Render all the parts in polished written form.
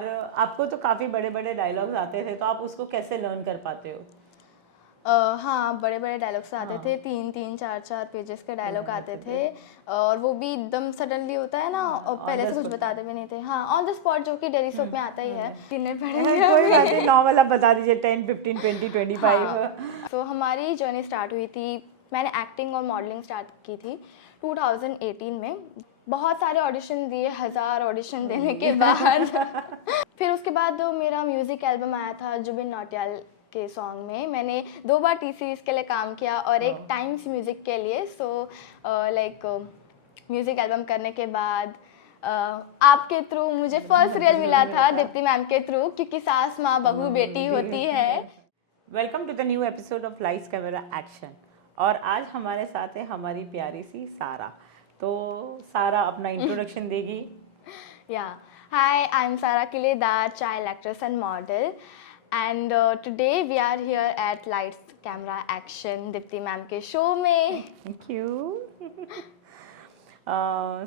और आपको तो काफ़ी बड़े बड़े डायलॉग्स आते थे, तो आप उसको कैसे लर्न कर पाते हो? हाँ, बड़े बड़े डायलॉग्स आते थे, हाँ, 3-3 4-4 पेजेस के डायलॉग आते आते थे। थे। और वो भी एकदम सडनली होता है ना, और ऑन पहले द से कुछ स्पॉट। बताते भी नहीं थे। हाँ, ऑन द स्पॉट, जो कि डेली सोप में आता ही है, गिनने कोई बात पड़ेंगे नहीं, अभी। नॉर्मल आप बता दीजिए, 10, 15, 20, 25। हाँ, तो हमारी जर्नी स्टार्ट हुई थी, मैंने एक्टिंग और मॉडलिंग स्टार्ट की थी 2018 में। बहुत सारे ऑडिशन दिए, 1000 ऑडिशन देने के बाद फिर उसके बाद मेरा म्यूज़िक एल्बम आया था जुबिन नौटियाल के सॉन्ग में। मैंने 2 बार टी सीरीज़ के लिए काम किया और एक टाइम्स म्यूज़िक के लिए। सो लाइक म्यूज़िक एल्बम करने के बाद आपके थ्रू मुझे फर्स्ट रियल मिला था दीप्ति मैम के थ्रू, क्योंकि सास माँ बहू बेटी होती है। Welcome to the new episode of lights camera action. और आज हमारे साथ है हमारी प्यारी सी सारा। तो सारा अपना इंट्रोडक्शन देगी। Yeah. Hi, I'm Sara Kiledar, child actress and model. And today we are here at Lights Camera Action, Deepti ma'am के शो में। Thank you.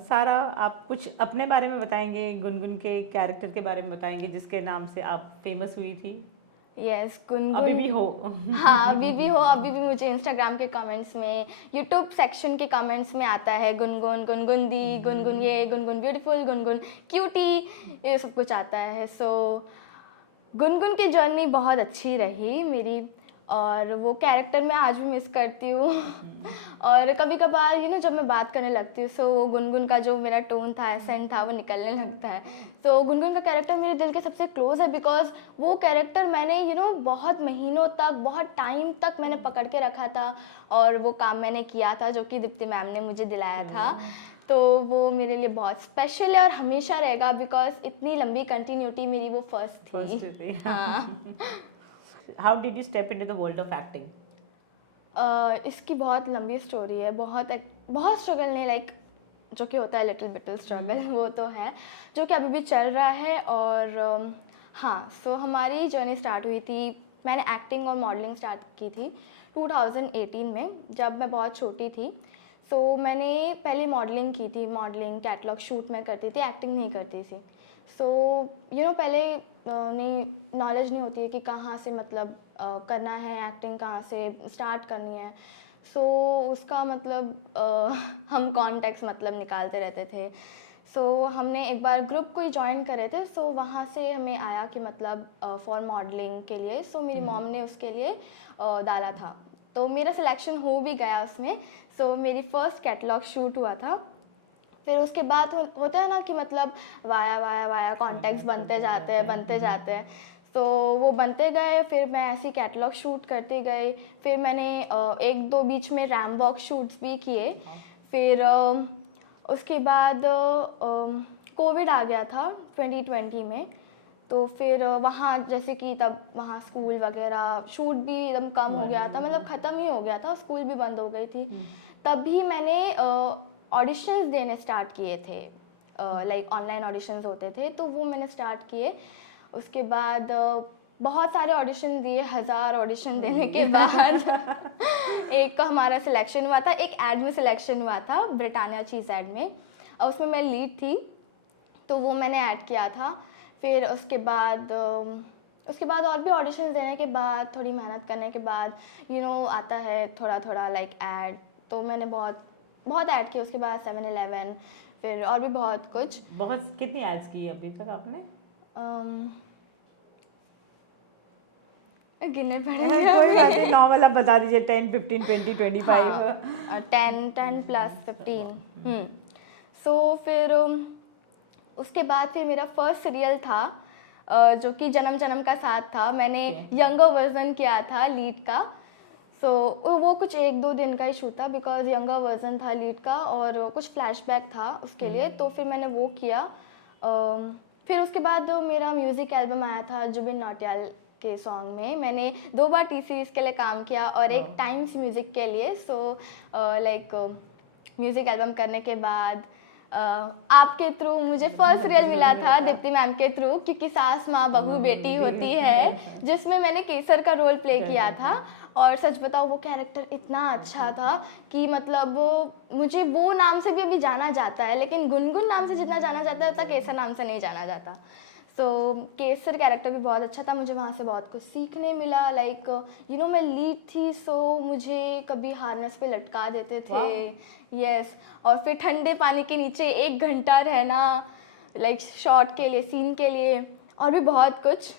सारा, आप कुछ अपने बारे में बताएंगे, गुनगुन के कैरेक्टर के बारे में बताएंगे जिसके नाम से आप फेमस हुई थी। यस, अभी गुनगुन। भी हो? हाँ, अभी भी हो। अभी भी मुझे इंस्टाग्राम के कमेंट्स में, यूट्यूब सेक्शन के कमेंट्स में आता है गुनगुन, गुनगुन दी, गुनगुन ये, गुनगुन ब्यूटीफुल, गुनगुन क्यूटी, ये सब कुछ आता है। सो गुनगुन की जर्नी बहुत अच्छी रही मेरी, और वो कैरेक्टर मैं आज भी मिस करती हूँ और कभी कभार जब मैं बात करने लगती हूँ, सो वो गुनगुन का जो मेरा टोन था, एसेंट था, वो निकलने लगता है। तो गुनगुन का कैरेक्टर मेरे दिल के सबसे क्लोज है, बिकॉज वो कैरेक्टर मैंने बहुत महीनों तक, बहुत टाइम तक मैंने पकड़ के रखा था, और वो काम मैंने किया था जो कि दीप्ति मैम ने मुझे दिलाया था। तो वो मेरे लिए बहुत स्पेशल है और हमेशा रहेगा, बिकॉज इतनी लंबी कंटिन्यूटी मेरी वो फर्स्ट थी। हाँ। How did you step into the world of acting? इसकी बहुत लंबी स्टोरी है, बहुत स्ट्रगल नहीं, लाइक जो कि होता है लिटिल बिटल स्ट्रगल, वो तो है, जो कि अभी भी चल रहा है। और हाँ, सो हमारी जर्नी स्टार्ट हुई थी, मैंने एक्टिंग और मॉडलिंग स्टार्ट की थी 2018 में, जब मैं बहुत छोटी थी। सो मैंने पहले मॉडलिंग की थी, मॉडलिंग कैटलॉग शूट मैं करती थी, एक्टिंग नहीं करती थी। सो पहले नहीं, नॉलेज नहीं होती है कि कहाँ से मतलब करना है, एक्टिंग कहाँ से स्टार्ट करनी है। सो उसका मतलब हम कॉन्टेक्स्ट मतलब निकालते रहते थे। सो हमने एक बार ग्रुप को ही ज्वाइन करे थे, सो वहाँ से हमें आया कि मतलब फॉर मॉडलिंग के लिए, सो मेरी मॉम ने उसके लिए डाला था, तो मेरा सिलेक्शन हो भी गया उसमें। सो मेरी फर्स्ट कैटलॉग शूट हुआ था। फिर उसके बाद होता है ना कि मतलब वाया वाया वाया कॉन्टैक्ट्स बनते जाते हैं। तो वो बनते गए, फिर मैं ऐसी कैटलॉग शूट करते गई। फिर मैंने एक दो बीच में रैम वॉक शूट्स भी किए। फिर उसके बाद कोविड आ गया था 2020 में। तो फिर वहाँ जैसे कि तब वहाँ स्कूल वगैरह शूट भी एकदम कम हो गया था, मतलब ख़त्म ही हो गया था, स्कूल भी बंद हो गई थी। तभी मैंने ऑडिशंस देने स्टार्ट किए थे, लाइक ऑनलाइन ऑडिशंस होते थे, तो वो मैंने स्टार्ट किए। उसके बाद बहुत सारे ऑडिशन दिए, 1000 ऑडिशन देने के बाद एक का हमारा सिलेक्शन हुआ था, एक ऐड में सिलेक्शन हुआ था, ब्रिटानिया चीज़ ऐड में, और उसमें मैं लीड थी, तो वो मैंने ऐड किया था। फिर उसके बाद और भी ऑडिशंस देने के बाद, थोड़ी मेहनत करने के बाद आता है थोड़ा थोड़ा लाइक ऐड। तो मैंने बहुत बहुत ऐड किया। उसके बाद 7-Eleven, फिर और भी बहुत कुछ। बहुत कितनी एड्स की अभी तक आपने? गिनने पड़ेंगे कोई बात नहीं, अभी। नॉर्मल आप बता दीजिए, 10, 15, 20, 25। हाँ, 10+15। सो फिर उसके बाद फिर मेरा फर्स्ट सीरियल था, जो कि जन्म जन्म का साथ था। मैंने यंगर वर्जन किया था लीड का। सो वो कुछ 1-2 दिन का ही शूट था, बिकॉज यंगर वर्जन था लीड का, और कुछ फ्लैशबैक था उसके लिए, तो फिर मैंने वो किया। फिर उसके बाद मेरा म्यूज़िक एल्बम आया था जुबिन नौटियाल के सॉन्ग में। मैंने 2 बार टी सीरीज़ के लिए काम किया और एक टाइम्स म्यूज़िक के लिए। सो लाइक म्यूज़िक एल्बम करने के बाद आपके थ्रू मुझे फर्स्ट रियल मिला था दीप्ति मैम के थ्रू, क्योंकि सास माँ बहू बेटी होती है, जिसमें मैंने केसर का रोल प्ले किया था। और सच बताओ, वो कैरेक्टर इतना अच्छा था कि मतलब मुझे वो नाम से भी अभी जाना जाता है, लेकिन गुनगुन नाम से जितना जाना जाता है उतना केसर नाम से नहीं जाना जाता। सो केसर कैरेक्टर भी बहुत अच्छा था, मुझे वहाँ से बहुत कुछ सीखने मिला। लाइक मैं लीड थी, सो मुझे कभी हार्नेस पे लटका देते थे। यस, और फिर ठंडे पानी के नीचे 1 घंटा रहना, लाइक शॉट के लिए, सीन के लिए, और भी बहुत कुछ।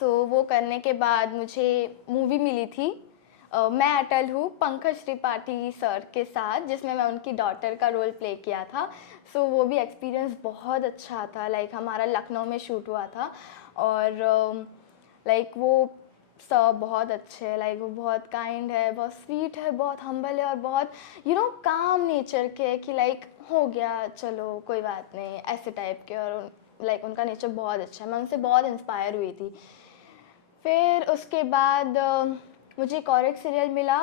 सो वो करने के बाद मुझे मूवी मिली थी मैं अटल हूँ, पंकज त्रिपाठी सर के साथ, जिसमें मैं उनकी डॉटर का रोल प्ले किया था। सो वो भी एक्सपीरियंस बहुत अच्छा था। लाइक हमारा लखनऊ में शूट हुआ था, और लाइक वो सब बहुत अच्छे है। लाइक वो बहुत काइंड है, बहुत स्वीट है, बहुत हम्बल है, और बहुत काम नेचर के, कि लाइक हो गया चलो कोई बात नहीं, ऐसे टाइप के। और लाइक उनका नेचर बहुत अच्छा है, मैं उनसे बहुत इंस्पायर हुई थी। फिर उसके बाद मुझे एक और एक सीरियल मिला,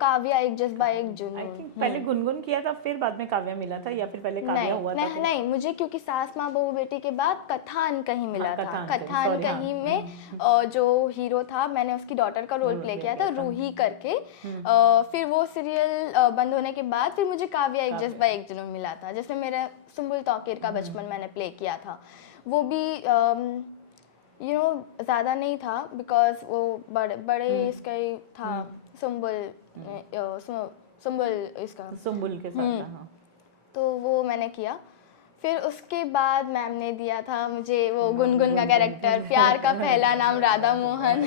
काव्या एक जज्बा एक आई जुनून। थिंक पहले गुनगुन किया था, फिर बाद में काव्या मिला था, या फिर पहले काव्या हुआ था? नहीं नहीं, मुझे क्योंकि सास माँ बहू बेटी के बाद कथान कहीं मिला था। कथान sorry, हाँ, कहीं में जो हीरो था, मैंने उसकी डॉटर का रोल प्ले किया था, रूही करके। फिर वो सीरियल बंद होने के बाद फिर मुझे काव्या एक जज्बा एक जुनून मिला था, जिसमें मेरा सुम्बुल तौकीर का बचपन मैंने प्ले किया था। वो भी ज़्यादा नहीं था, बिकॉज वो बड़े इसका ही था। सुम्बुल इसका सुम्बुल के साथ था, हाँ। तो वो मैंने किया। फिर उसके बाद मैम ने दिया था मुझे वो गुनगुन का कैरेक्टर, प्यार का पहला नाम राधा मोहन।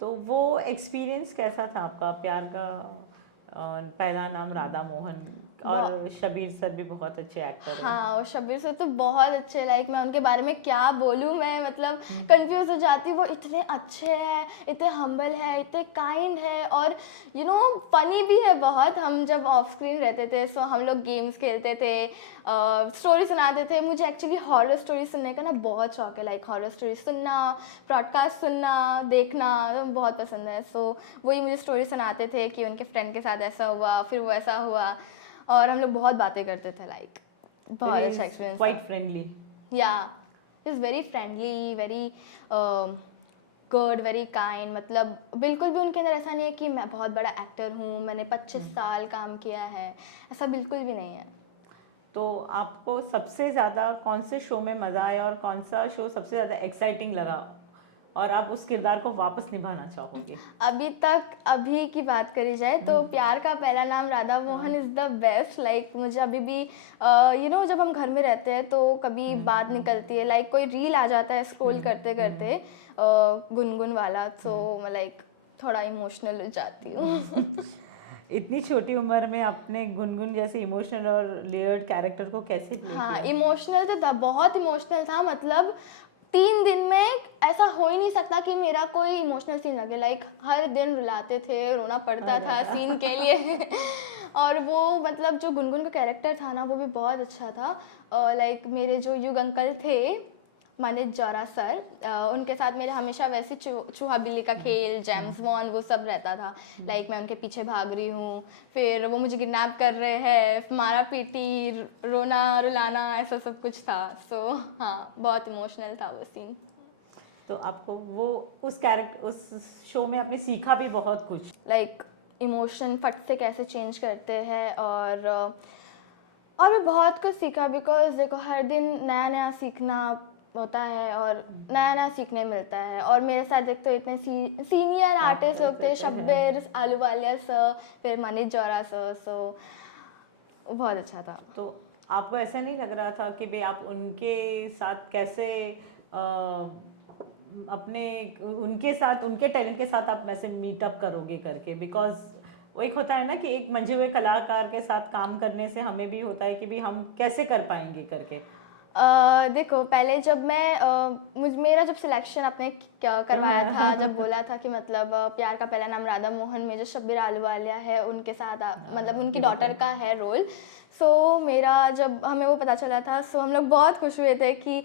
तो वो एक्सपीरियंस कैसा था आपका, प्यार का पहला नाम राधा मोहन? और शबीर सर भी बहुत अच्छे एक्टर हैं। हाँ, और शबीर सर तो बहुत अच्छे। लाइक मैं उनके बारे में क्या बोलूँ, मैं मतलब कंफ्यूज हो जाती हूँ। वो इतने अच्छे हैं, इतने हम्बल है, इतने काइंड है, और फनी भी है बहुत। हम जब ऑफ स्क्रीन रहते थे, सो हम लोग गेम्स खेलते थे, स्टोरी सुनाते थे। मुझे एक्चुअली हॉरर स्टोरी सुनने का ना बहुत शौक है। लाइक हॉरर स्टोरी सुनना, ब्रॉडकास्ट सुनना, देखना बहुत पसंद है। सो वही मुझे स्टोरी सुनाते थे कि उनके फ्रेंड के साथ ऐसा हुआ, फिर वो ऐसा हुआ, और हम लोग बहुत बातें करते थे। लाइक बहुत अच्छा एक्सपीरियंस, क्वाइट फ्रेंडली। या is very friendly, very good, very kind. मतलब बिल्कुल भी उनके अंदर ऐसा नहीं है कि मैं बहुत बड़ा एक्टर हूँ, मैंने 25 साल काम किया है, ऐसा बिल्कुल भी नहीं है। तो आपको सबसे ज़्यादा कौन से शो में मज़ा आया, और कौन सा शो सबसे ज़्यादा एक्साइटिंग लगा, और आप उस किरदार को वापस निभाना चाहोगे? अभी की बात करी जाए तो प्यार का पहला नाम Radha Mohan is the best. Like मुझे अभी भी जब हम घर में रहते हैं तो कभी बात निकलती है, लाइक कोई रील आ जाता है स्क्रॉल करते करते गुनगुन वाला, तो मैं लाइक थोड़ा इमोशनल हो जाती हूँ। इतनी छोटी उम्र में आपने गुनगुन जैसे इमोशनल और लेयर्ड कैरेक्टर को कैसे प्ले हाँ, किया? इमोशनल तो था, बहुत इमोशनल था। मतलब 3 दिन में ऐसा हो ही नहीं सकता कि मेरा कोई इमोशनल सीन लगे। लाइक हर दिन रुलाते थे, रोना पड़ता था सीन के लिए। और वो मतलब जो गुनगुन का कैरेक्टर था ना, वो भी बहुत अच्छा था। लाइक मेरे जो युग अंकल थे, मानित जौरा सर, उनके साथ मेरे हमेशा वैसे चूहा बिल्ली का खेल, जेम्स बॉन्ड, वो सब रहता था। लाइक मैं उनके पीछे भाग रही हूँ, फिर वो मुझे किडनैप कर रहे हैं, मारा पीटी, रोना रुलाना, ऐसा सब कुछ था। सो हाँ, बहुत इमोशनल था वो सीन। तो आपको वो उस शो में आपने सीखा भी बहुत कुछ? लाइक इमोशन फट से कैसे चेंज करते हैं, और भी बहुत कुछ सीखा। बिकॉज देखो, हर दिन नया नया सीखना होता है, और नया नया सीखने मिलता है। और मेरे साथ एक तो इतने सीनियर आर्टिस्ट लोग थे, शब्बीर आलूवालिया सर, फिर मनीष जौरा सर। सो बहुत अच्छा था। तो आपको ऐसा नहीं लग रहा था कि भाई आप उनके साथ कैसे अपने उनके साथ, उनके टैलेंट के साथ आप वैसे मीटअप करोगे करके? बिकॉज वो एक होता है ना कि एक मंझे हुए कलाकार के साथ काम करने से हमें भी होता है कि भाई हम कैसे कर पाएंगे करके। देखो, पहले जब मैं मेरा जब सिलेक्शन आपने करवाया था, जब बोला था कि मतलब प्यार का पहला नाम राधा मोहन में जो शब्बीर आलूवालिया है, उनके साथ मतलब उनकी डॉटर का है रोल। सो मेरा जब हमें वो पता चला था, सो हम लोग बहुत खुश हुए थे कि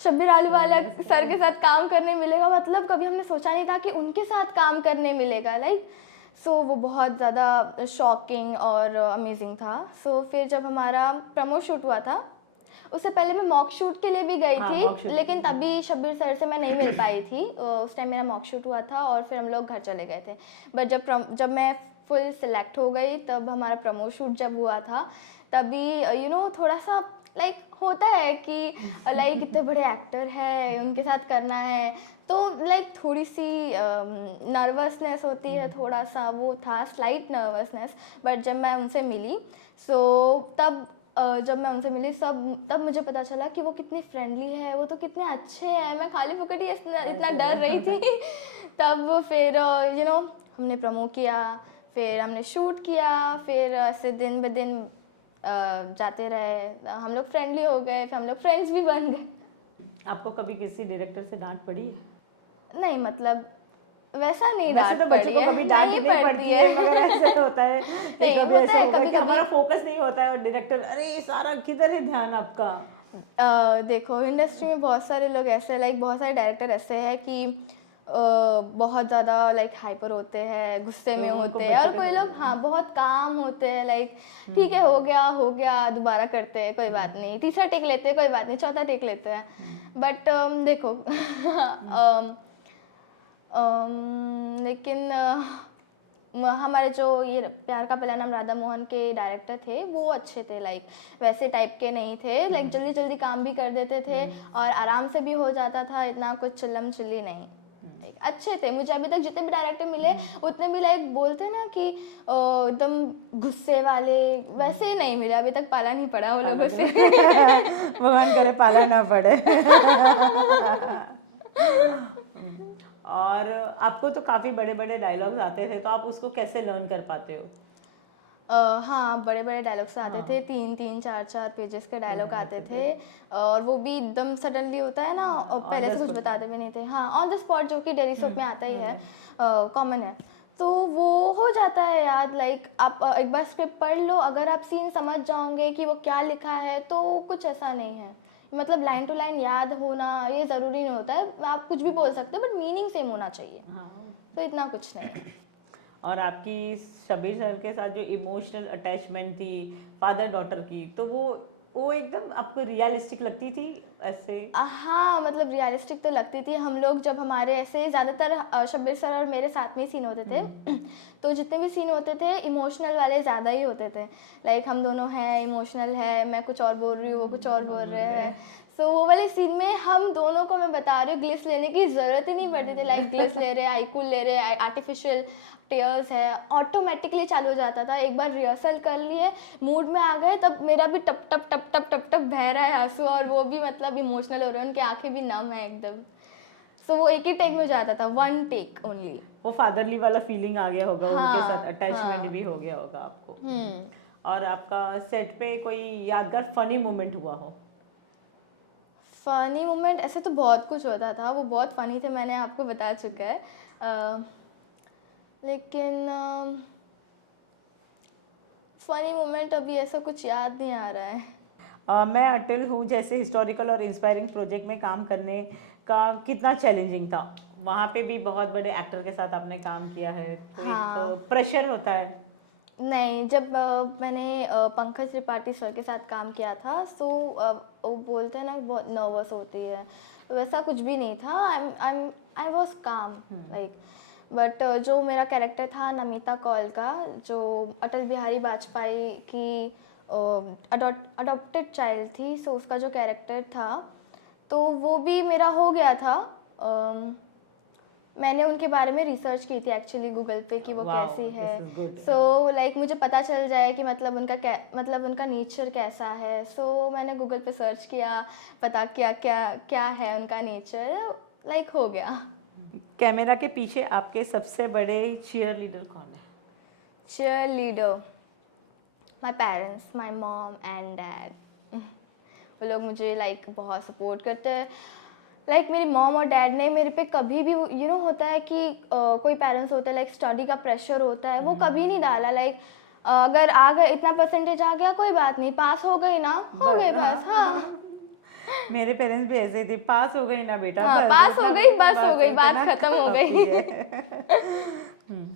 शब्बीर आलूवालिया सर के साथ काम करने मिलेगा। मतलब कभी हमने सोचा नहीं था कि उनके साथ काम करने मिलेगा। लाइक सो वो बहुत ज़्यादा शॉकिंग और अमेजिंग था। सो फिर जब हमारा प्रमो शूट हुआ था, उससे पहले मैं मॉक शूट के लिए भी गई थी, लेकिन तभी शब्बीर सर से मैं नहीं मिल पाई थी। उस टाइम मेरा मॉक शूट हुआ था, और फिर हम लोग घर चले गए थे। बट जब मैं फुल सिलेक्ट हो गई, तब हमारा प्रमो शूट जब हुआ था, तभी थोड़ा सा लाइक होता है कि लाइक इतने बड़े एक्टर है, उनके साथ करना है, तो लाइक थोड़ी सी नर्वसनेस होती है, थोड़ा सा वो था स्लाइट नर्वसनेस। बट जब मैं उनसे मिली तब जब मैं उनसे मिली तब मुझे पता चला कि वो कितनी फ्रेंडली है, वो तो कितने अच्छे हैं। मैं खाली फुकट ही इतना डर रही थी। तब फिर हमने प्रोमो किया, फिर हमने शूट किया, फिर ऐसे दिन ब दिन जाते रहे, हम लोग फ्रेंडली हो गए, फिर हम लोग फ्रेंड्स भी बन गए। आपको कभी किसी डायरेक्टर से डांट पड़ी है? नहीं मतलब वैसा नहीं वैसे डांट तो बच्चों पड़ी को है, कभी डांट ही नहीं पड़ती है, मगर ऐसे होता है कि नहीं, कभी होता ऐसा है होगा कि कभी-कभी। हमारा फोकस नहीं होता है और डायरेक्टर, अरे सारा किधर है ध्यान आपका? देखो इंडस्ट्री में बहुत सारे लोग ऐसे लाइक बहुत सारे डायरेक्टर ऐसे हैं कि बहुत ज़्यादा लाइक हाइपर होते हैं, गुस्से तो में उनको होते हैं, और बच्चों कोई के लोग हाँ बहुत काम होते हैं, लाइक ठीक है हो गया दोबारा करते हैं, कोई बात नहीं, तीसरा टेक लेते हैं, कोई बात नहीं, चौथा टेक लेते हैं। बट देखो लेकिन हमारे जो ये प्यार का पहला नाम राधा मोहन के डायरेक्टर थे, वो अच्छे थे, लाइक वैसे टाइप के नहीं थे, लाइक जल्दी जल्दी काम भी कर देते थे और आराम से भी हो जाता था, इतना कुछ चिल्लम चिल्ली नहीं, लाइक अच्छे थे। मुझे अभी तक जितने भी डायरेक्टर मिले उतने भी लाइक बोलते हैं ना कि एकदम गुस्से वाले, वैसे नहीं मिले अभी तक, पाला नहीं पड़ा वो लोगों से। भगवान करे पाला ना पड़े। और आपको तो काफी बड़े बड़े डायलॉग्स आते थे, तो आप उसको कैसे लर्न कर पाते हो? हाँ बड़े बड़े डायलॉग्स आते थे, 3-3 4-4 पेजेस के डायलॉग आते थे, और वो भी एकदम सडनली होता है ना, और पहले से कुछ बताते भी नहीं थे, हाँ ऑन द स्पॉट, जो कि डेली सोप में आता ही है, कॉमन है, तो वो हो जाता है याद। लाइक आप एक बार स्क्रिप्ट पढ़ लो, अगर आप सीन समझ जाओगे कि वो क्या लिखा है, तो कुछ ऐसा नहीं है, मतलब लाइन टू लाइन याद होना ये ज़रूरी नहीं होता है, आप कुछ भी बोल सकते हो, बट मीनिंग सेम होना चाहिए, तो इतना कुछ नहीं है। और आपकी शबीर सर के साथ जो इमोशनल अटैचमेंट थी फादर डॉटर की, तो वो एकदम आपको रियलिस्टिक लगती थी ऐसे? हाँ मतलब रियलिस्टिक तो लगती थी। हम लोग जब हमारे ऐसे ज़्यादातर शब्बीर सर और मेरे साथ में ही सीन होते थे, तो जितने भी सीन होते थे इमोशनल वाले ज़्यादा ही होते थे, लाइक हम दोनों हैं इमोशनल है, मैं कुछ और बोल रही हूँ, वो कुछ और बोल रहे हैं, सो वो वाले सीन में हम दोनों को, मैं बता रही हूँ, ग्लिस लेने की ज़रूरत ही नहीं पड़ती थी, लाइक ग्लिस ले रहे, आईकूल ले रहे, आर्टिफिशियल टेयर्स है, ऑटोमेटिकली चालू हो जाता था। एक बार रिहर्सल कर लिए, मूड में आ गए, तब मेरा भी टप टप टप टप टप टप बह रहा है आंसू, और वो भी मतलब इमोशनल हो रहे हैं, उनकी आंखें भी नम है एकदम, सो वो एक ही टेक में जाता था, 1 टेक ओनली। वो फादरली वाला फीलिंग आ गया होगा, उनके साथ हाँ अटैचमेंट भी हो गया होगा आपको। और आपका सेट पे कोई यादगार फनी मोमेंट हुआ हो? फ़नी मोमेंट ऐसे तो बहुत कुछ होता था, वो बहुत फ़नी थे, मैंने आपको बता चुका है, लेकिन फ़नी मोमेंट अभी ऐसा कुछ याद नहीं आ रहा है। मैं अटल हूँ जैसे हिस्टोरिकल और इंस्पायरिंग प्रोजेक्ट में काम करने का कितना चैलेंजिंग था? वहाँ पे भी बहुत बड़े एक्टर के साथ आपने काम किया है, तो एक तो प्रेशर होता है। नहीं, जब मैंने पंकज त्रिपाठी सर के साथ काम किया था, सो वो बोलते हैं ना बहुत नर्वस होती है, वैसा कुछ भी नहीं था, आई वॉज काम, लाइक बट जो मेरा कैरेक्टर था नमिता कौल का, जो अटल बिहारी वाजपेयी की अडॉप्टेड चाइल्ड थी, सो उसका जो कैरेक्टर था, तो वो भी मेरा हो गया था। मैंने उनके बारे में रिसर्च की थी एक्चुअली गूगल पे कि वो कैसी है, सो लाइक मुझे पता चल जाए कि मतलब उनका नेचर कैसा है, सो मैंने गूगल पे सर्च किया, पता किया क्या है उनका नेचर, लाइक हो गया। कैमरा के पीछे आपके सबसे बड़े चीयर लीडर कौन है? Cheerleader, my parents, my mom and dad, वो लोग मुझे लाइक बहुत सपोर्ट करते हैं। लाइक मेरी मॉम और डैड ने मेरे पे कभी भी होता है कि कोई पेरेंट्स होते हैं लाइक स्टडी का प्रेशर होता है, वो कभी नहीं डाला, लाइक अगर आ गए इतना परसेंटेज आ गया कोई बात नहीं, पास हो गई ना हो गए बस। हाँ मेरे पेरेंट्स भी ऐसे थे, पास हो गई ना बेटा, हाँ, बस पास हो गई, बस हो गई, बात इतना खत्म हो काफी गई। है।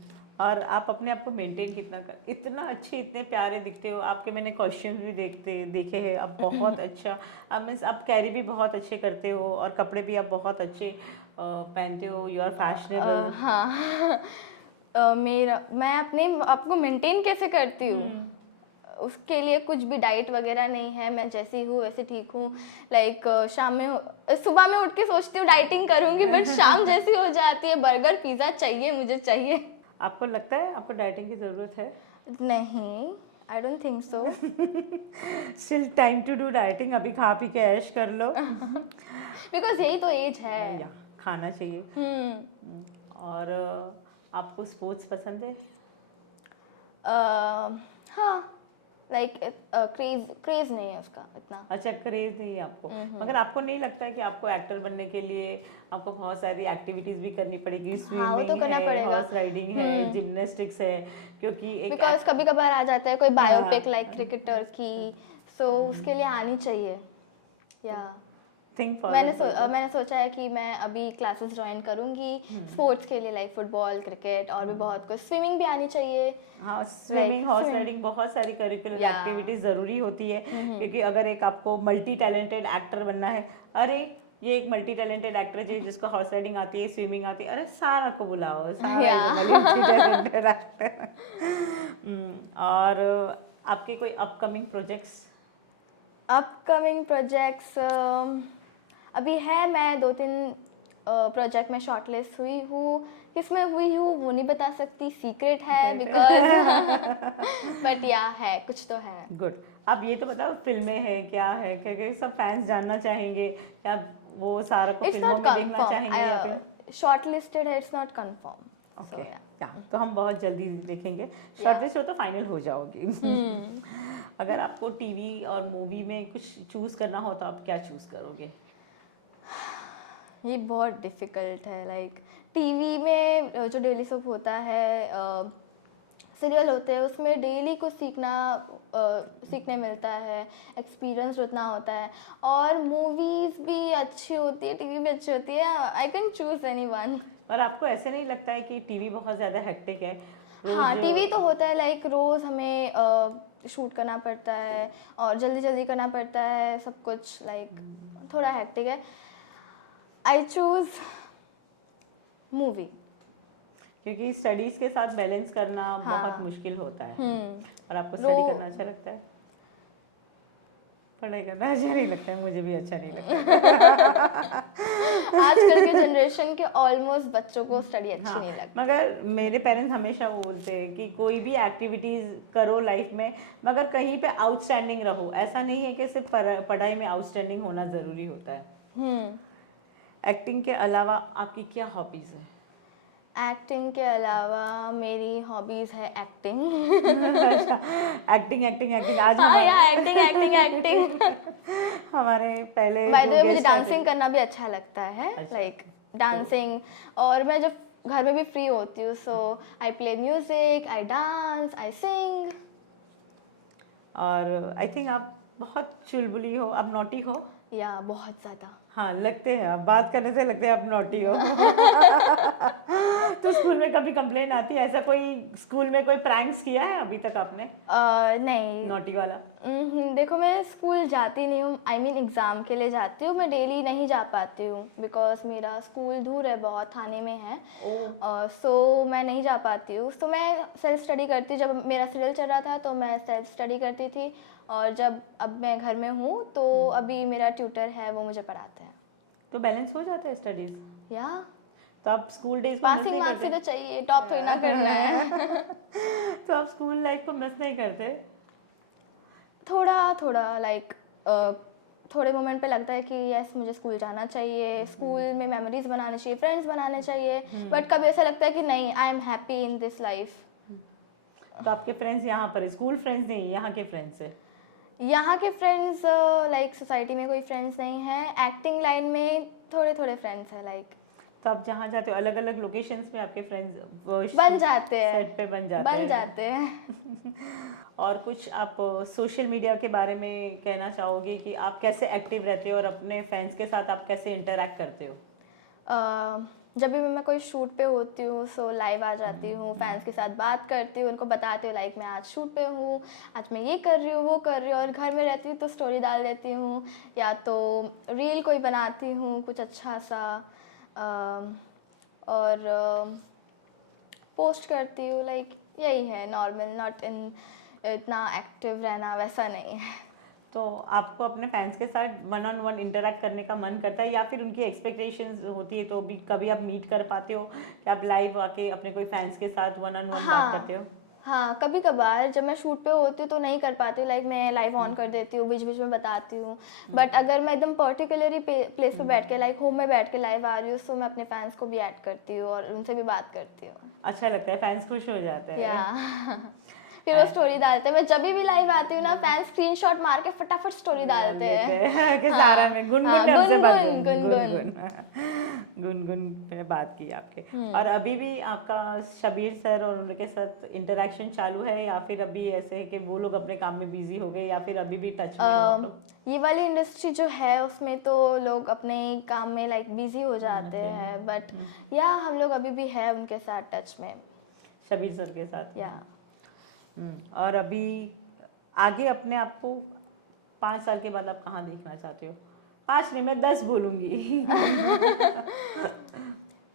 और आप अपने आप को मेंटेन कितना कर, इतना अच्छे इतने प्यारे दिखते हो, आपके मैंने क्वेश्चन भी देखे हैं, आप बहुत अच्छा, आप मीन्स आप कैरी भी बहुत अच्छे करते हो, और कपड़े भी आप बहुत अच्छे पहनते हो, यू आर फैशनेबल। हाँ मैं अपने आपको मेंटेन कैसे करती हूँ, उसके लिए कुछ भी डाइट वगैरह नहीं है, मैं जैसी हूँ वैसे ठीक हूँ। लाइक शाम में सुबह में उठ के सोचती हूँ डाइटिंग करूँगी, बट शाम जैसी हो जाती है, बर्गर पिज़्ज़ा चाहिए, मुझे चाहिए। आपको लगता है आपको डाइटिंग की ज़रूरत है? नहीं, I don't think so. Still time to do dieting, अभी खा पी के ऐश कर लो। बिकॉज यही तो एज है। या खाना चाहिए। और आपको स्पोर्ट्स पसंद है? हाँ, लाइक क्रेज क्रेज नहीं है उसका इतना। अच्छा, क्रेज नहीं है आपको। मगर आपको नहीं लगता है कि आपको एक्टर बनने के लिए आपको बहुत सारी एक्टिविटीज भी करनी पड़ेगी? हाँ, वो तो स्विमिंग करना है, पड़ेगा। हॉर्स राइडिंग है, जिम्नास्टिक्स है, क्योंकि एक बिकॉज कभी कभार आ जाता है कोई हाँ। बायोपिक लाइक क्रिकेटर की, सो उसके लिए आनी चाहिए। या थिंक मैंने सोचा है कि मैं अभी क्लासेस ज्वाइन करूंगी स्पोर्ट्स के लिए, लाइक फुटबॉल, क्रिकेट और भी बहुत कुछ। स्विमिंग भी आनी चाहिए। हाँ, स्विमिंग, हॉर्स swim- राइडिंग, बहुत सारी करिकुलर Yeah. एक्टिविटीज ज़रूरी होती है। क्योंकि अगर एक आपको मल्टी टैलेंटेड एक्टर बनना है, अरे ये एक मल्टी टैलेंटेड एक्टर है जिसको हॉर्स राइडिंग आती है, स्विमिंग आती है, अरे सारा को बुलाओ, सारा मल्टी टैलेंटेड एक्टर। और आपके कोई अपकमिंग प्रोजेक्ट्स? अपकमिंग प्रोजेक्ट्स अभी है, मैं 2-3 प्रोजेक्ट में शॉर्टलिस्ट हुई हूँ। किसमें हुई हूँ वो नहीं बता सकती, सीक्रेट है बिकॉज बट या है, कुछ तो है। गुड। अब ये तो बताओ फिल्में है क्या है, क्योंकि सब फैंस जानना चाहेंगे, क्या वो सारा को इट्स फिल्मों नॉट में देखना चाहेंगे या फिर? कंफर्म, शॉर्टलिस्टेड है, इट्स नॉट कंफर्म। ओके, तो हम बहुत जल्दी देखेंगे। शॉर्टलिस्ट हो तो फाइनल हो जाओगी। अगर आपको टीवी और मूवी में कुछ चूज करना हो तो आप क्या चूज करोगे? ये बहुत डिफ़िकल्ट है। लाइक टीवी में जो डेली सोप होता है, सीरियल होते हैं, उसमें डेली कुछ सीखने मिलता है, एक्सपीरियंस उतना होता है। और मूवीज़ भी अच्छी होती है, टीवी भी अच्छी होती है। I can choose anyone. और आपको ऐसे नहीं लगता है कि टीवी बहुत ज़्यादा हेक्टिक है? हाँ, टीवी तो होता है, लाइक रोज़ हमें शूट करना पड़ता है और जल्दी जल्दी करना पड़ता है सब कुछ, लाइक थोड़ा हेक्टिक है। I choose movie. क्योंकि स्टडीज के साथ बैलेंस करना बहुत मुश्किल होता है। और आपको स्टडी करना अच्छा लगता है? पढ़ाई करना अच्छा नहीं लगता है, मुझे भी अच्छा नहीं लगता। आजकल के जनरेशन के ऑलमोस्ट बच्चों को स्टडी अच्छी नहीं लगती। मगर मेरे पेरेंट्स हमेशा वो बोलते हैं कि कोई भी एक्टिविटीज करो लाइफ में, मगर कहीं पे आउटस्टैंडिंग रहो। ऐसा नहीं है कि सिर्फ पढ़ाई में आउटस्टैंडिंग होना ज़रूरी होता है। एक्टिंग के अलावा आपकी क्या हॉबीज़ है? एक्टिंग के अलावा मेरी हॉबीज़ है एक्टिंग। अच्छा, एक्टिंग एक्टिंग एक्टिंग। आज हाँ हमारे या एक्टिंग एक्टिंग एक्टिंग। हमारे पहले बाय द जो वे मुझे गेस्ट आए थे- डांसिंग करना भी अच्छा लगता है, अच्छा। Like dancing. और मैं जब घर में भी फ्री होती हूँ, so I play music, I dance, I sing. और आई थिंक आप बहुत चुलबुली हो, आप नॉटी हो। या बहुत ज़्यादा। हाँ, लगते हैं, आप बात करने से लगते हैं आप नॉटी हो। तो स्कूल में कभी कंप्लेन आती है? ऐसा कोई स्कूल में कोई प्रैंक्स किया है अभी तक आपने, नहीं। नॉटी वाला? देखो, मैं स्कूल जाती नहीं हूँ, आई मीन एग्ज़ाम के लिए जाती हूँ, मैं डेली नहीं जा पाती हूँ बिकॉज मेरा स्कूल दूर है, बहुत थाने में है। सो मैं नहीं जा पाती हूँ। सो मैं सेल्फ स्टडी करती, जब मेरा सीरियल चल रहा था तो मैं सेल्फ स्टडी करती थी। और जब अब मैं घर में हूँ तो अभी मेरा ट्यूटर है, वो मुझे पढ़ाते हैं। तो बैलेंस हो जाता है स्टडीज? या तो आप स्कूल डेज को मिस पासिंग नहीं मार्क्स ही करते? तो चाहिए, टॉप थोड़ी ना करना है। तो आप स्कूल लाइफ को मिस नहीं करते? थोड़ा थोड़ा, लाइक थोड़े मोमेंट पे लगता है कि यस मुझे स्कूल जाना चाहिए, स्कूल में मेमोरीज बनाने चाहिए, फ्रेंड्स बनाने चाहिए। बट कभी ऐसा लगता है कि नहीं, I am happy in this life. तो आपके फ्रेंड्स यहाँ पर स्कूल फ्रेंड्स नहीं, यहाँ के फ्रेंड्स है? यहाँ के फ्रेंड्स लाइक सोसाइटी में कोई फ्रेंड्स नहीं है, एक्टिंग लाइन में थोड़े थोड़े फ्रेंड्स हैं लाइक। तो आप जहाँ जाते हो अलग अलग लोकेशंस में आपके फ्रेंड्स बन जाते हैं, सेट पे बन जाते हैं। और कुछ आप सोशल मीडिया के बारे में कहना चाहोगे कि आप कैसे एक्टिव रहते हो और अपने फैंस के साथ आप कैसे इंटरेक्ट करते हो? जब भी मैं कोई शूट पे होती हूँ, सो लाइव आ जाती हूँ, फैंस के साथ बात करती हूँ, उनको बताती हूँ लाइक मैं आज शूट पे हूँ, आज मैं ये कर रही हूँ, वो कर रही हूँ। और घर में रहती हूँ तो स्टोरी डाल देती हूँ या तो रील कोई बनाती हूँ कुछ अच्छा सा, और पोस्ट करती हूँ। लाइक यही है, नॉर्मल, नॉट इन इतना एक्टिव रहना वैसा नहीं है। तो आपको अपने फैंस के साथ वन ऑन वन इंटरेक्ट करने का मन करता है, या फिर उनकी एक्सपेक्टेशंस होती है तो भी कभी आप मीट कर पाते हो कि आप लाइव आके अपने कोई फैंस के साथ वन ऑन वन बात करते हो? हाँ, कभी कभार जब मैं शूट पे होती हूँ तो नहीं कर पाती हूँ, लाइक मैं लाइव ऑन कर देती हूँ, बीच बीच में बताती हूँ। बट अगर मैं एकदम पर्टिकुलरली प्लेस पे बैठ के, लाइक होम में बैठ के लाइव आ रही हूँ, तो मैं अपने फैंस को भी ऐड करती हूँ और उनसे भी बात करती हूँ। अच्छा लगता है, फैंस खुश हो जाते हैं। या फिर वो स्टोरी डालते हैं। मैं जब भी लाइव आती हूँ ना, फैंस स्क्रीनशॉट मार के फटाफट स्टोरी डालते हैं कि हाँ, सारा में गुनगुन ने हमसे बात की, गुनगुन पे बात की आपके। और अभी भी आपका शबीर सर और उनके साथ इंटरेक्शन चालू है, या फिर अभी ऐसे है कि वो लोग अपने काम में बिजी हो गए, या फिर अभी भी टच में हो आप लोग? ये वाली इंडस्ट्री जो है उसमें तो लोग अपने काम में लाइक बिजी हो जाते हैं, बट या हम लोग अभी भी है उनके साथ टच में, शबीर सर के साथ। या और अभी आगे अपने आप को 5 साल के बाद आप कहाँ देखना चाहते हो? 5 नहीं, मैं 10 बोलूँगी।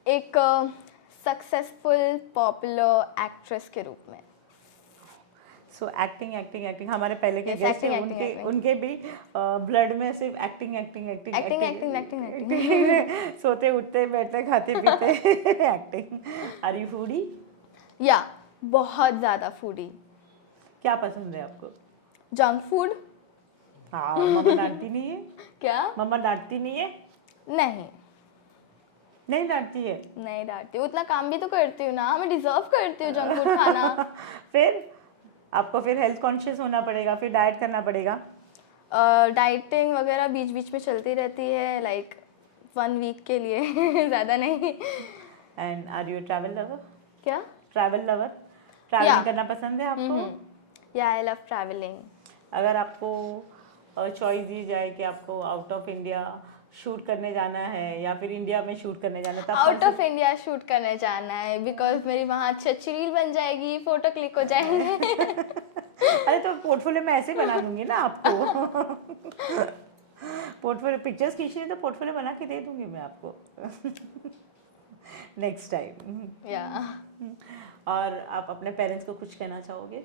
एक सक्सेसफुल पॉपुलर एक्ट्रेस के रूप में। सो एक्टिंग एक्टिंग एक्टिंग, हमारे पहले के Yes, गेस्ट हैं, acting, acting, acting. उनके भी ब्लड में सिर्फ acting acting acting Acting, acting, acting. सोते उठते बैठते खाते पीते एक्टिंग। Are you foodie? या बहुत ज़्यादा फूडी। क्या पसंद है आपको? Junk food. हाँ, मम्मा डांटती नहीं है? क्या? मम्मा डांटती नहीं है? नहीं नहीं डांटती है? नहीं डांटती, उतना काम भी तो करती हूँ ना, मैं डिजर्व करती हूँ जंक फूड खाना। फिर आपको फिर हेल्थ कॉन्शियस होना पड़ेगा, फिर डाइट करना पड़ेगा। डाइटिंग वगैरह बीच बीच में चलती रहती है, लाइक 1 वीक के लिए ज़्यादा नहीं। And are you travel lover? क्या? Travel lover, travelling Yeah. करना पसंद है आपको? या आई लव ट्रैवलिंग। अगर आपको चॉइस दी जाए कि आपको आउट ऑफ इंडिया शूट करने जाना है या फिर इंडिया में शूट करने जाना है, तब आउट ऑफ इंडिया शूट करने जाना है, बिकॉज मेरी वहाँ अच्छी अच्छी रील बन जाएगी, फोटो क्लिक हो जाएंगे। अरे तो पोर्टफोलियो में ऐसे बना दूंगी ना आपको। पोर्टफोलियो पिक्चर्स खींचनी है तो पोर्टफोलियो बना के दे दूंगी मैं आपको नेक्स्ट टाइम। या और आप अपने पेरेंट्स को कुछ कहना चाहोगे?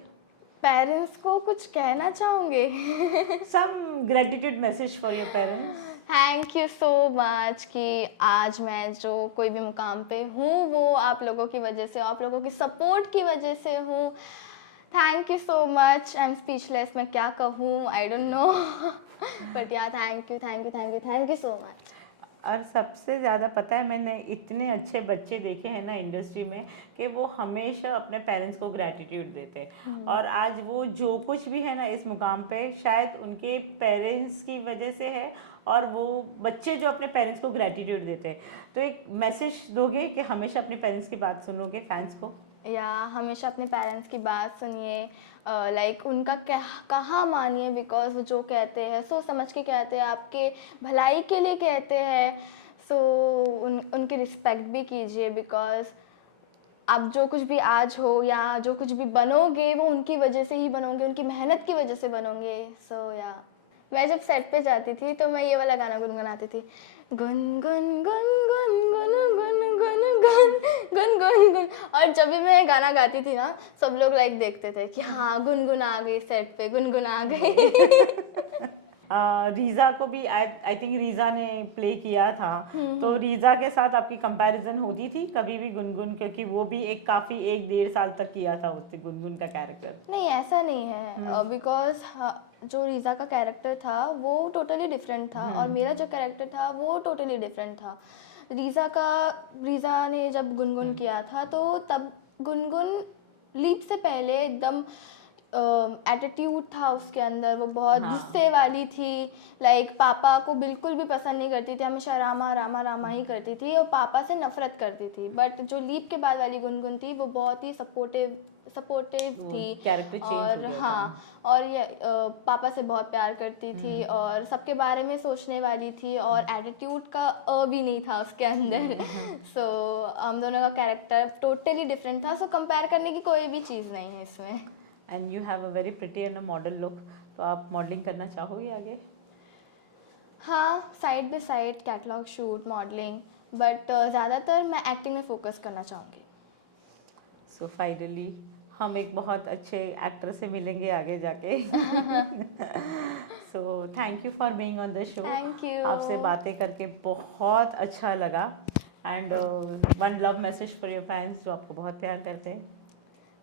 पेरेंट्स को कुछ कहना चाहूँगे। Some gratitude message for your parents. Thank you so much कि आज मैं जो कोई भी मुकाम पे हूँ वो आप लोगों की वजह से, आप लोगों की सपोर्ट की वजह से हूँ। Thank you so much, I am speechless, मैं क्या कहूँ, आई डोंट नो, बट या thank you thank you thank you thank you so much. और सबसे ज़्यादा पता है, मैंने इतने अच्छे बच्चे देखे हैं ना इंडस्ट्री में कि वो हमेशा अपने पेरेंट्स को ग्रैटिट्यूड देते हैं। और आज वो जो कुछ भी है ना इस मुकाम पे, शायद उनके पेरेंट्स की वजह से है, और वो बच्चे जो अपने पेरेंट्स को ग्रैटिट्यूड देते हैं। तो एक मैसेज दोगे कि हमेशा अपने पेरेंट्स की बात सुनोगे फैंस को? या हमेशा अपने पेरेंट्स की बात सुनिए, लाइक उनका कहाँ मानिए, बिकॉज वो जो कहते हैं सोच समझ के कहते हैं, आपके भलाई के लिए कहते हैं। सो उनकी रिस्पेक्ट भी कीजिए, बिकॉज आप जो कुछ भी आज हो या जो कुछ भी बनोगे वो उनकी वजह से ही बनोगे, उनकी मेहनत की वजह से बनोगे। सो या मैं जब सेट पे जाती थी तो मैं ये वाला गाना गुनगुनाती थी, गुन गुन गुन गुन गुन गुन गुन गुन गुन गुन गुन। और जब भी मैं गाना गाती थी ना, सब लोग लाइक देखते थे कि हाँ गुनगुन आ गई सेट पे, गुनगुन आ गई। रीज़ा को भी आई थिंक रीज़ा ने प्ले किया था, तो रीज़ा के साथ आपकी कंपैरिजन होती थी कभी भी गुनगुन? क्योंकि वो भी एक काफ़ी 1-1.5 साल तक किया था उससे गुनगुन का कैरेक्टर। नहीं ऐसा नहीं है, बिकॉज जो रीज़ा का कैरेक्टर था वो टोटली डिफरेंट था और मेरा जो कैरेक्टर था वो टोटली डिफरेंट था। रीज़ा ने जब गुनगुन किया था तो तब गुनगुन लीप से पहले एकदम एटीट्यूड था उसके अंदर, वो बहुत गुस्से वाली थी, लाइक पापा को बिल्कुल भी पसंद नहीं करती थी, हमेशा रामा रामा रामा ही करती थी और पापा से नफरत करती थी। बट जो लीप के बाद वाली गुनगुन थी वो बहुत ही सपोर्टिव थी, कैरेक्टर चेंज हो गया हाँ, और ये पापा से बहुत प्यार करती थी और सबके बारे में सोचने वाली थी और एटीट्यूड का भी नहीं था उसके अंदर। सो हम दोनों का कैरेक्टर टोटली डिफरेंट था, सो कंपेयर करने की कोई भी चीज़ नहीं है इसमें। And you have a very pretty and a model look, तो आप मॉडलिंग करना चाहोगे आगे? हाँ, side by side catalogue shoot, modelling, but ज़्यादातर मैं एक्टिंग में फोकस करना चाहूँगी। सो फाइनली हम एक बहुत अच्छे एक्टर से मिलेंगे आगे जाके। So thank you for being on the show. Thank you. आपसे बातें करके बहुत अच्छा लगा। And one love message for your fans जो आपको बहुत प्यार करते हैं।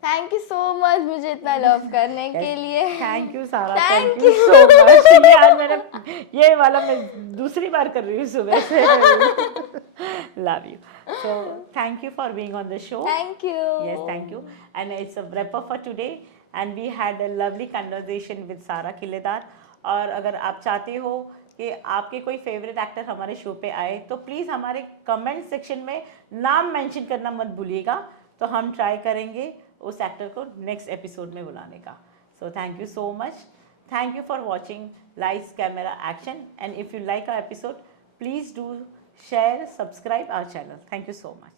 थैंक यू सो मच मुझे इतना लव करने के लिए। थैंक यू सारा, Thank thank you so much. ये आज मैंने ये वाला मैं दूसरी बार कर रही हूँ सुबह से। Love you. So thank you for being on the show. Thank you. Yes, thank you. And it's a wrap up for today. And we had a lovely conversation with Sara Kiledar. और अगर आप चाहते हो कि आपके कोई favourite actor हमारे show पे आए तो प्लीज़ हमारे कमेंट सेक्शन में नाम मेंशन करना मत भूलिएगा, तो हम ट्राई करेंगे उस एक्टर को नेक्स्ट एपिसोड में बुलाने का. So thank you so much. Thank you for watching Lights Camera Action, and if you like our episode, please do share, subscribe our channel. Thank you so much.